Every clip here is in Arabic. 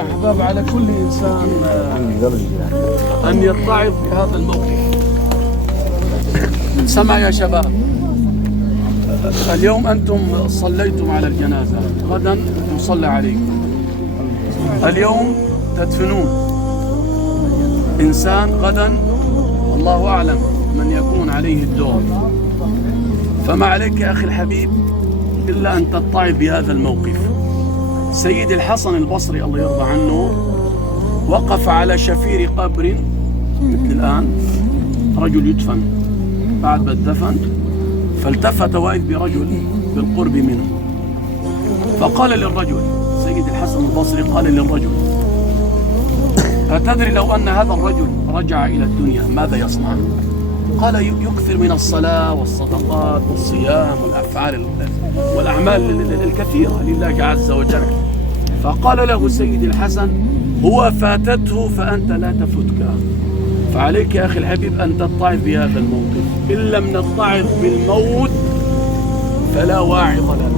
أحباب، على كل إنسان أن يتعظ بهذا الموقف. سمع يا شباب، اليوم أنتم صليتم على الجنازة، غدا يصلى عليكم. اليوم تدفنون إنسان، غدا الله أعلم من يكون عليه الدور. فما عليك يا أخي الحبيب إلا أن تتعظ بهذا الموقف. سيد الحسن البصري الله يرضى عنه وقف على شفير قبر مثل الآن، رجل يدفن، بعد ما اتدفن فالتفت وإذ برجل بالقرب منه، فقال للرجل، سيد الحسن البصري قال للرجل: أتدري لو أن هذا الرجل رجع إلى الدنيا ماذا يصنع؟ قال: يكثر من الصلاة والصدقات والصيام والأعمال الكثيرة لله عز وجل. فقال له سيد الحسن: هو فاتته فأنت لا تفتك. فعليك يا أخي الحبيب أن تتعظ بهذا الموقف. إن لم نتعظ بالموت فلا واعظ لنا.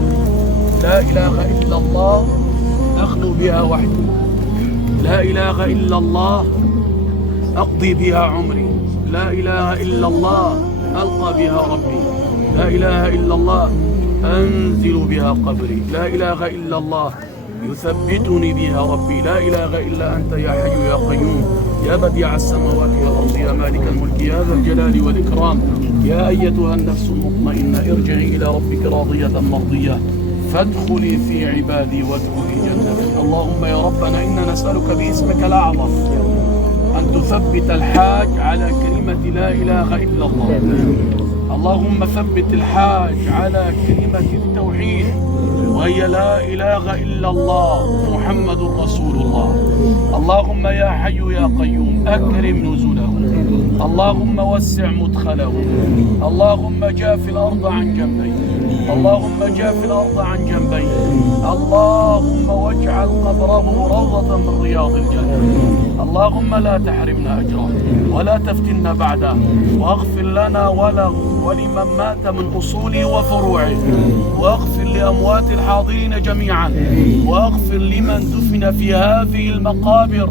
لا إله إلا الله أخلو بها وحدي، لا إله إلا الله أقضي بها عمري، لا إله إلا الله ألقى بها ربي، لا إله إلا الله أنزل بها قبري، لا إله إلا الله يثبتني بها ربي، لا إله إلا أنت يا حي يا قيوم يا بديع السماوات والأرض يا مالك الملك يا ذا الجلال والإكرام. يا أيتها النفس المطمئنة ارجعي إلى ربك راضية مرضية فادخلي في عبادي وادخلي جنتي. اللهم يا ربنا إنا نسألك باسمك الأعظم أن تثبت الحاج على كلمة لا إله إلا الله. اللهم ثبت الحاج على كلمة التوحيد وهي لا إله إلا الله محمد رسول الله. اللهم يا حي يا قيوم أكرم نزله، اللهم وسع مدخله، اللهم جاف الأرض عن جنبيه، اللهم جاف الأرض عن جنبيه، اللهم واجعل قبره روضة من رياض الجنة. اللهم لا تحرمنا أجره ولا تفتنا بعده، واغفر لنا وله ولمن مات من أصوله وفروعه، واغفر لأموات الحاضرين جميعا، واغفر لمن دفن في هذه المقابر،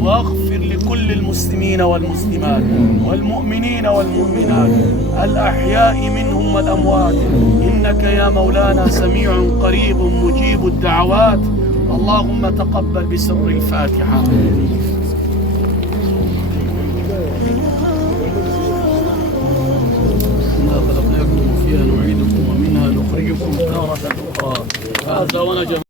واغفر لكل المسلمين والمسلمات والمؤمنين والمؤمنات الأحياء منهم والأموات، إنك يا مولانا سميع قريب مجيب الدعوات. اللهم تقبل بسر الفاتحة. إنا خلقناكم وفيها نعيدكم ومنها نخرجكم تارة أخرى. هذا ونجم